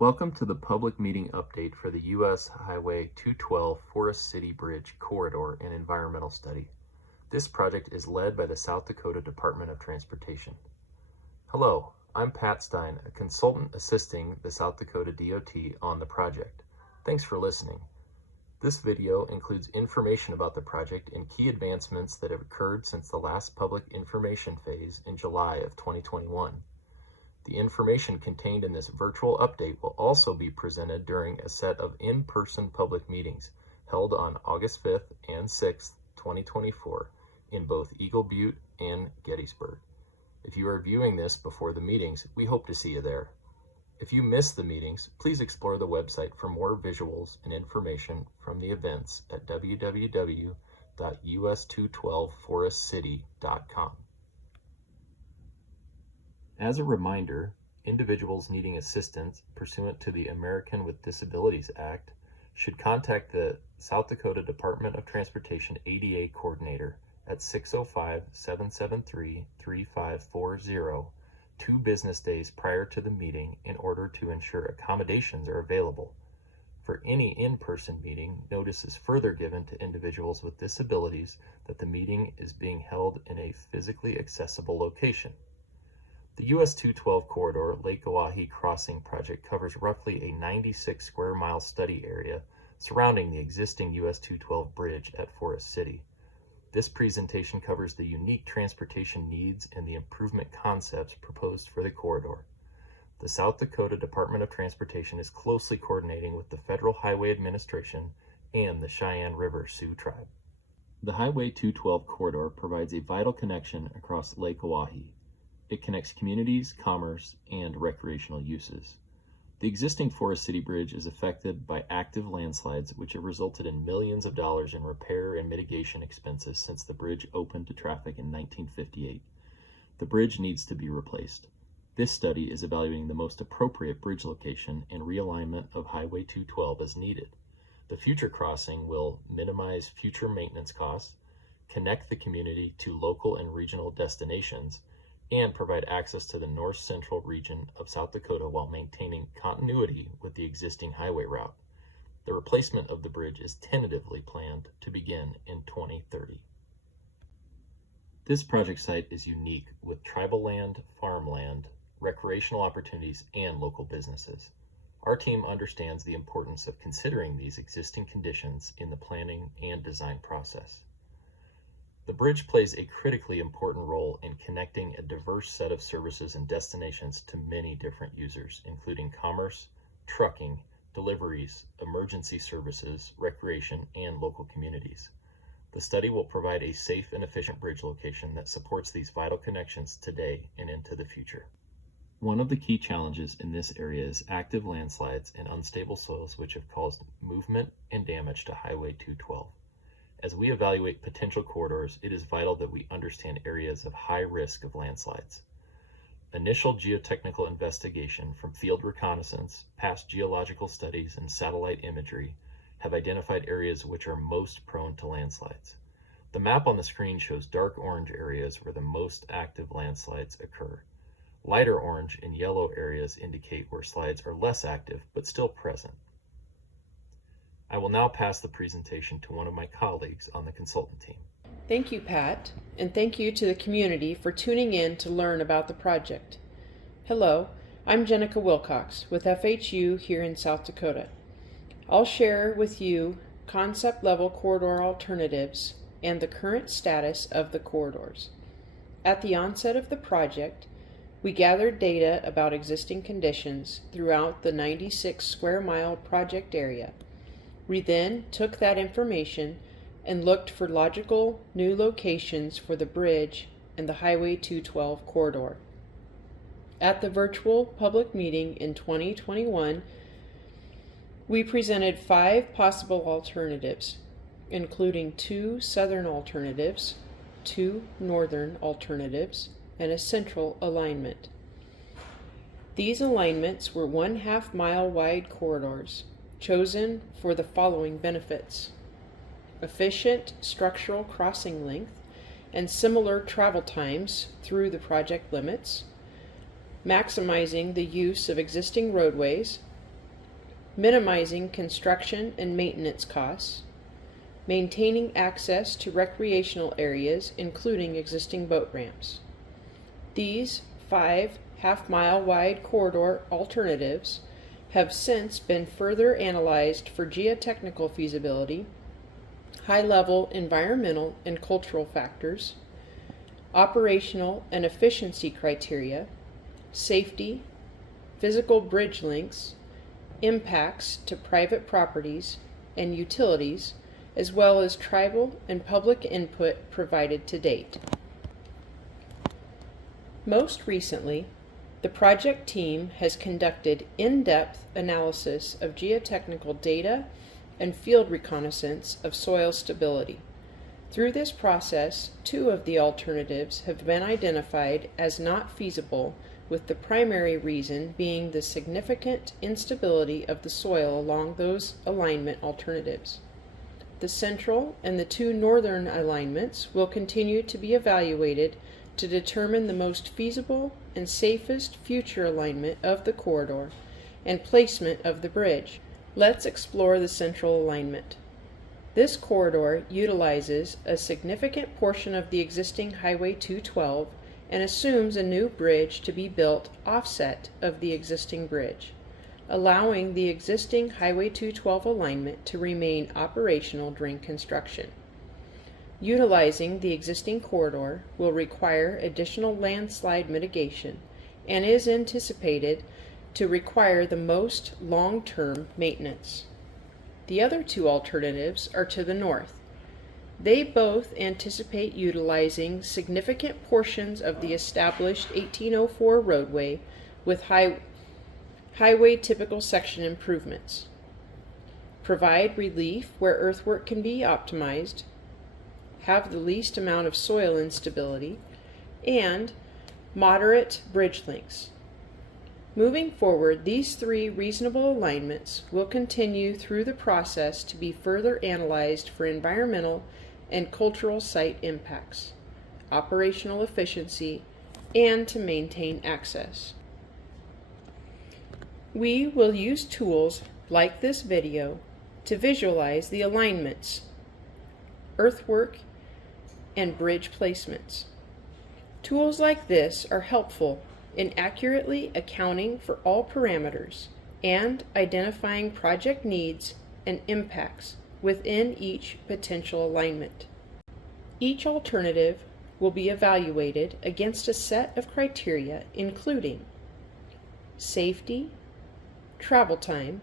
Welcome to the public meeting update for the U.S. Highway 212 Forest City Bridge Corridor and Environmental Study. This project is led by the South Dakota Department of Transportation. Hello, I'm Pat Stein, a consultant assisting the South Dakota DOT on the project. Thanks for listening. This video includes information about the project and key advancements that have occurred since the last public information phase in July of 2021. The information contained in this virtual update will also be presented during a set of in-person public meetings held on August 5th and 6th, 2024 in both Eagle Butte and Gettysburg. If you are viewing this before the meetings, we hope to see you there. If you missed the meetings, please explore the website for more visuals and information from the events at www.us212forestcity.com. As a reminder, individuals needing assistance pursuant to the American with Disabilities Act should contact the South Dakota Department of Transportation ADA Coordinator at 605-773-3540 2 business days prior to the meeting in order to ensure accommodations are available. For any in-person meeting, notice is further given to individuals with disabilities that the meeting is being held in a physically accessible location. The US 212 corridor Lake Oahe crossing project covers roughly a 96 square mile study area surrounding the existing US 212 bridge at Forest City. This presentation covers the unique transportation needs and the improvement concepts proposed for the corridor. The South Dakota Department of Transportation is closely coordinating with the Federal Highway Administration and the Cheyenne River Sioux Tribe. The Highway 212 corridor provides a vital connection across Lake Oahe. It connects communities, commerce, and recreational uses. The existing Forest City Bridge is affected by active landslides, which have resulted in millions of dollars in repair and mitigation expenses since the bridge opened to traffic in 1958. The bridge needs to be replaced. This study is evaluating the most appropriate bridge location and realignment of Highway 212 as needed. The future crossing will minimize future maintenance costs, connect the community to local and regional destinations, and provide access to the north-central region of South Dakota while maintaining continuity with the existing highway route. The replacement of the bridge is tentatively planned to begin in 2030. This project site is unique with tribal land, farmland, recreational opportunities, and local businesses. Our team understands the importance of considering these existing conditions in the planning and design process. The bridge plays a critically important role in connecting a diverse set of services and destinations to many different users, including commerce, trucking, deliveries, emergency services, recreation, and local communities. The study will provide a safe and efficient bridge location that supports these vital connections today and into the future. One of the key challenges in this area is active landslides and unstable soils, which have caused movement and damage to Highway 212. As we evaluate potential corridors, it is vital that we understand areas of high risk of landslides. Initial geotechnical investigation from field reconnaissance, past geological studies, and satellite imagery have identified areas which are most prone to landslides. The map on the screen shows dark orange areas where the most active landslides occur. Lighter orange and yellow areas indicate where slides are less active but still present. I will now pass the presentation to one of my colleagues on the consultant team. Thank you, Pat, and thank you to the community for tuning in to learn about the project. Hello, I'm Jenica Wilcox with FHU here in South Dakota. I'll share with you concept-level corridor alternatives and the current status of the corridors. At the onset of the project, we gathered data about existing conditions throughout the 96 square mile project area. We then took that information and looked for logical new locations for the bridge and the Highway 212 corridor. At the virtual public meeting in 2021, we presented 5 possible alternatives, including 2 southern alternatives, 2 northern alternatives, and a central alignment. These alignments were 1/2 mile wide corridors, chosen for the following benefits: efficient structural crossing length and similar travel times through the project limits, maximizing the use of existing roadways, minimizing construction and maintenance costs, maintaining access to recreational areas, including existing boat ramps. These 5 half-mile wide corridor alternatives have since been further analyzed for geotechnical feasibility, high-level environmental and cultural factors, operational and efficiency criteria, safety, physical bridge lengths, impacts to private properties and utilities, as well as tribal and public input provided to date. Most recently, the project team has conducted in-depth analysis of geotechnical data and field reconnaissance of soil stability. Through this process, 2 of the alternatives have been identified as not feasible, with the primary reason being the significant instability of the soil along those alignment alternatives. The central and the 2 northern alignments will continue to be evaluated to determine the most feasible and safest future alignment of the corridor and placement of the bridge. Let's explore the central alignment. This corridor utilizes a significant portion of the existing Highway 212 and assumes a new bridge to be built offset of the existing bridge, allowing the existing Highway 212 alignment to remain operational during construction. Utilizing the existing corridor will require additional landslide mitigation and is anticipated to require the most long-term maintenance. The other 2 alternatives are to the north. They both anticipate utilizing significant portions of the established 1804 roadway with highway typical section improvements, provide relief where earthwork can be optimized, have the least amount of soil instability, and moderate bridge lengths. Moving forward, these 3 reasonable alignments will continue through the process to be further analyzed for environmental and cultural site impacts, operational efficiency, and to maintain access. We will use tools like this video to visualize the alignments, earthwork, and bridge placements. Tools like this are helpful in accurately accounting for all parameters and identifying project needs and impacts within each potential alignment. Each alternative will be evaluated against a set of criteria including safety, travel time,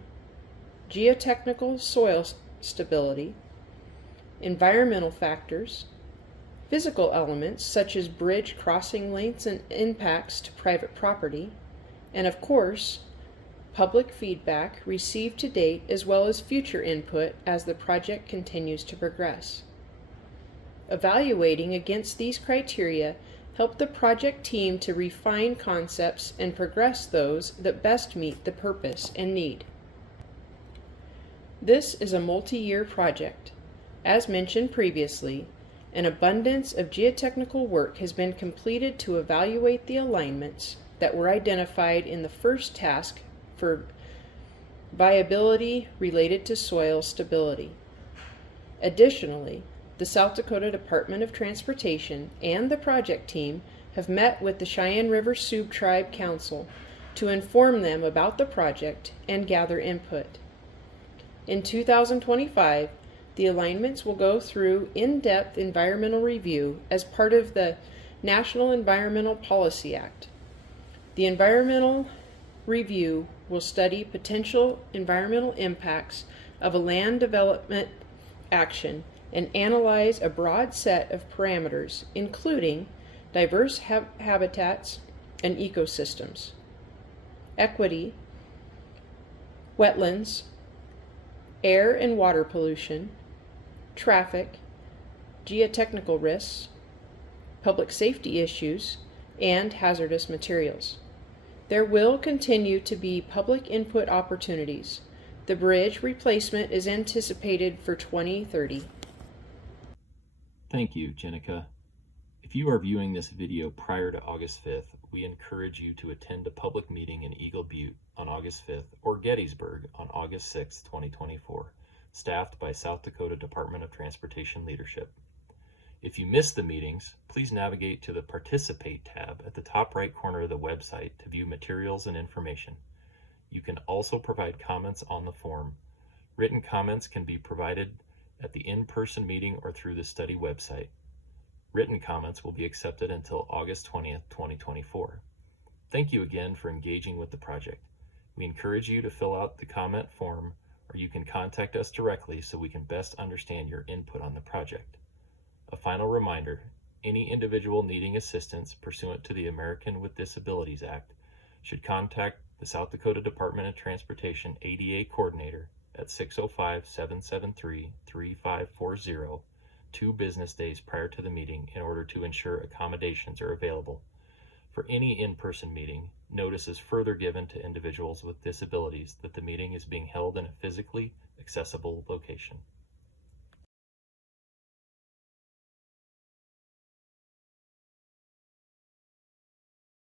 geotechnical soil stability, environmental factors, physical elements such as bridge crossing lengths and impacts to private property, and of course, public feedback received to date as well as future input as the project continues to progress. Evaluating against these criteria help the project team to refine concepts and progress those that best meet the purpose and need. This is a multi-year project. As mentioned previously, an abundance of geotechnical work has been completed to evaluate the alignments that were identified in the first task for viability related to soil stability. Additionally, the South Dakota Department of Transportation and the project team have met with the Cheyenne River Sioux Tribe Council to inform them about the project and gather input. In 2025, the alignments will go through in-depth environmental review as part of the National Environmental Policy Act. The environmental review will study potential environmental impacts of a land development action and analyze a broad set of parameters, including diverse habitats and ecosystems, equity, wetlands, air and water pollution, traffic, geotechnical risks, public safety issues, and hazardous materials. There will continue to be public input opportunities. The bridge replacement is anticipated for 2030. Thank you, Jenica. If you are viewing this video prior to August 5th, we encourage you to attend a public meeting in Eagle Butte on August 5th, or Gettysburg on August 6, 2024, staffed by South Dakota Department of Transportation leadership. If you missed the meetings, please navigate to the Participate tab at the top right corner of the website to view materials and information. You can also provide comments on the form. Written comments can be provided at the in-person meeting or through the study website. Written comments will be accepted until August 20th, 2024. Thank you again for engaging with the project. We encourage you to fill out the comment form, or you can contact us directly so we can best understand your input on the project. A final reminder, any individual needing assistance pursuant to the American with Disabilities Act should contact the South Dakota Department of Transportation ADA Coordinator at 605-773-3540 2 business days prior to the meeting in order to ensure accommodations are available. For any in-person meeting, notice is further given to individuals with disabilities that the meeting is being held in a physically accessible location.